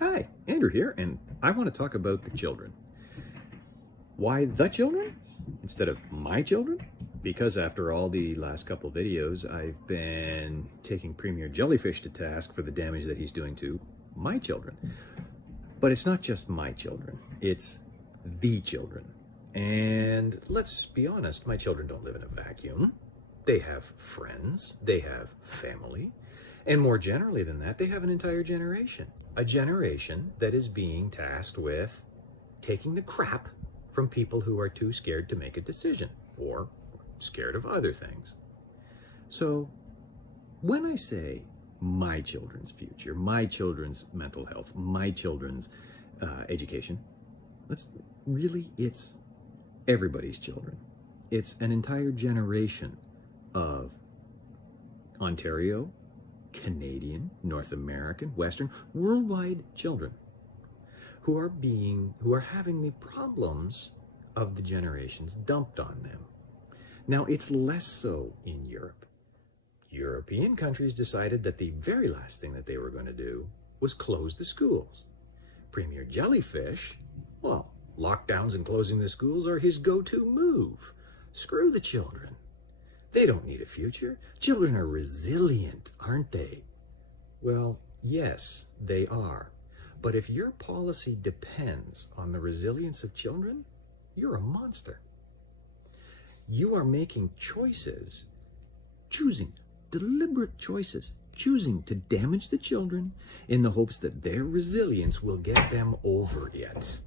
Hi, Andrew here, and I want to talk about the children. Why the children instead of my children? Because after all the last couple videos, I've been taking Premier Jellyfish to task for the damage that he's doing to my children. But it's not just my children, it's the children. And let's be honest, my children don't live in a vacuum. They have friends, they have family, and more generally than that, they have an entire generation. A generation that is being tasked with taking the crap from people who are too scared to make a decision or scared of other things. So when I say my children's future, my children's mental health, my children's education, it's everybody's children. It's an entire generation of Ontario, Canadian, North American, Western, worldwide children who are having the problems of the generations dumped on them. Now, it's less so in Europe. European countries decided that the very last thing that they were going to do was close the schools. Premier Jellyfish, well, lockdowns and closing the schools are his go-to move. Screw the children. They don't need a future. Children are resilient, aren't they? Well, yes, they are. But if your policy depends on the resilience of children, you're a monster. You are making choices, choosing deliberate choices, choosing to damage the children in the hopes that their resilience will get them over it.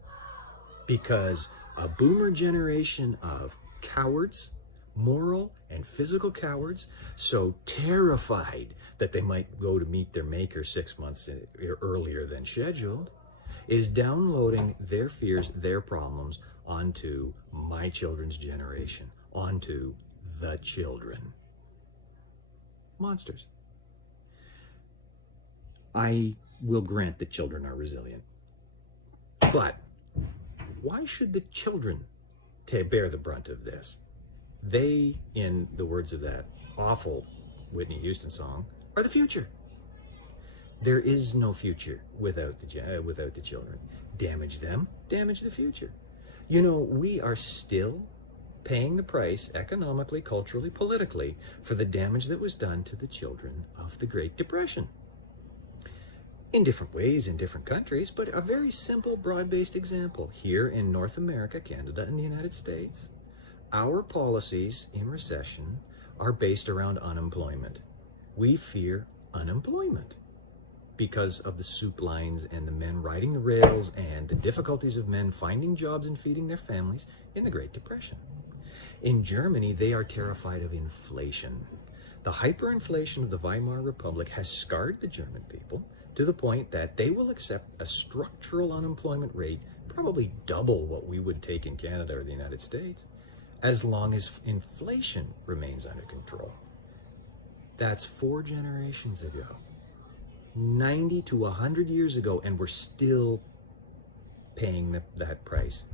Because a boomer generation of cowards, moral and physical cowards, so terrified that they might go to meet their maker 6 months earlier than scheduled, is downloading their fears, their problems onto my children's generation, onto the children. Monsters. I will grant that children are resilient. But why should the children bear the brunt of this? They, in the words of that awful Whitney Houston song, are the future. There is no future without the children. Damage them, damage the future. You know, we are still paying the price economically, culturally, politically for the damage that was done to the children of the Great Depression. In different ways, in different countries, but a very simple, broad-based example. Here in North America, Canada, and the United States, our policies in recession are based around unemployment. We fear unemployment because of the soup lines and the men riding the rails and the difficulties of men finding jobs and feeding their families in the Great Depression. In Germany, they are terrified of inflation. The hyperinflation of the Weimar Republic has scarred the German people to the point that they will accept a structural unemployment rate probably double what we would take in Canada or the United States, as long as inflation remains under control. That's 4 generations ago, 90 to 100 years ago, and we're still paying that price.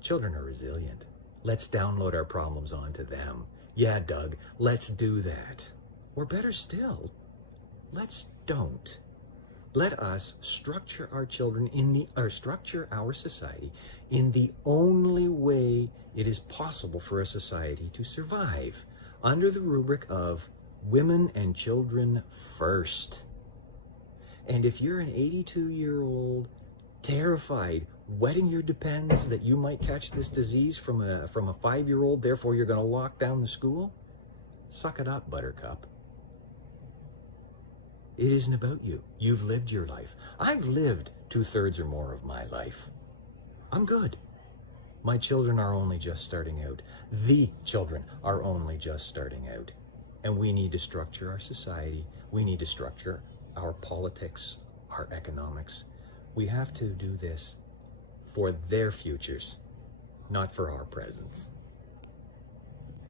Children are resilient. Let's download our problems onto them. Yeah, Doug, let's do that. Or better still, let's don't. Let us structure our children structure our society in the only way it is possible for a society to survive, under the rubric of women and children first. And if you're an 82-year-old, terrified, wetting your depends that you might catch this disease from a 5-year-old, therefore you're going to lock down the school, suck it up, buttercup. It isn't about you. You've lived your life. I've lived 2/3 or more of my life. I'm good. My children are only just starting out. The children are only just starting out. And we need to structure our society. We need to structure our politics, our economics. We have to do this for their futures, not for our presents.